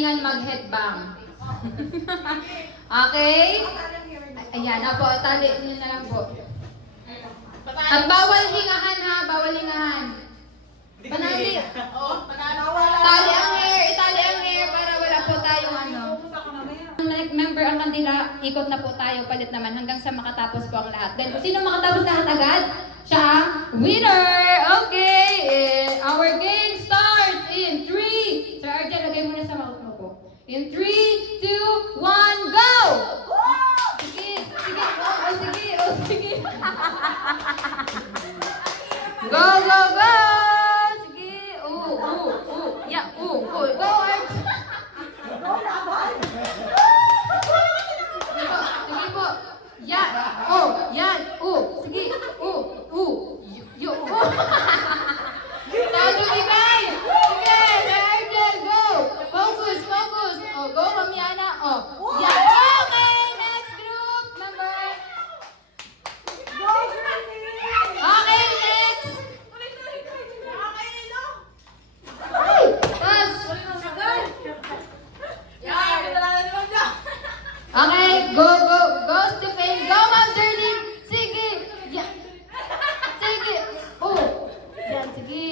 Mag-headbang. Okay? Ayan na po, tali nyo na lang po. At bawal hingahan ha, bawal hingahan. Panali. Tali ang hair, itali ang hair para wala po tayong ano. Member ang kandila, ikot na po tayo, palit naman hanggang sa makatapos po ang lahat. Then, sino makatapos lahat agad? Siya ang winner! Okay, our game starts in 3. Sir Arjel, lagay mo na sa mouth mo po. In 3, 2, 1, go! Sige, sige, sige. Go, go, go! Sige, yeah, go, Arjel! Sige po. Yan. Yan. Sige. Todo bigay. Sige, Arjel, go. Focus. Go, Mamiana. Yan. Okay, next group member. Okay, next. Okay, go, Stephen. Go, Ma'am Jerlyn. Sige. Yan. Sige. Yan, sige.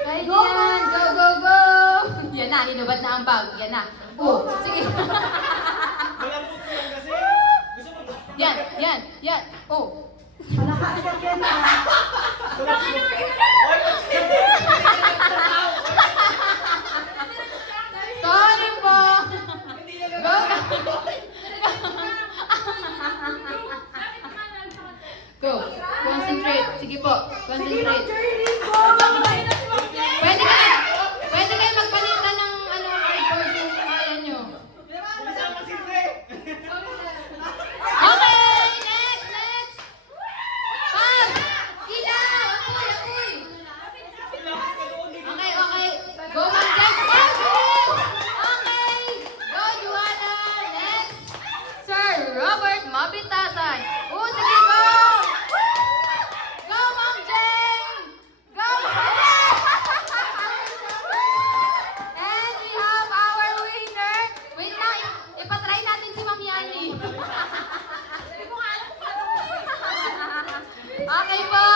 Kaya yan. Go. Yan na, hinubad na ang bag. Yan na. Sige. Yan. Malakasan yan na. Sorry po. Go. Go. Concentrate. Sige po. Concentrate. Pwede kayo magpalitan ng cardboard kung kaya nyo. Okay, next. Pam! Ilaw! Apoy! Okay. Go, Ma'am Jack. Okay. Go, Joanna. Next. Sir Robert Mabitasan. Sige, go! Go, Ma'am Jane! Go! And we have our winner. Wait lang, ipatry natin si Ma'am Yani. Okay po.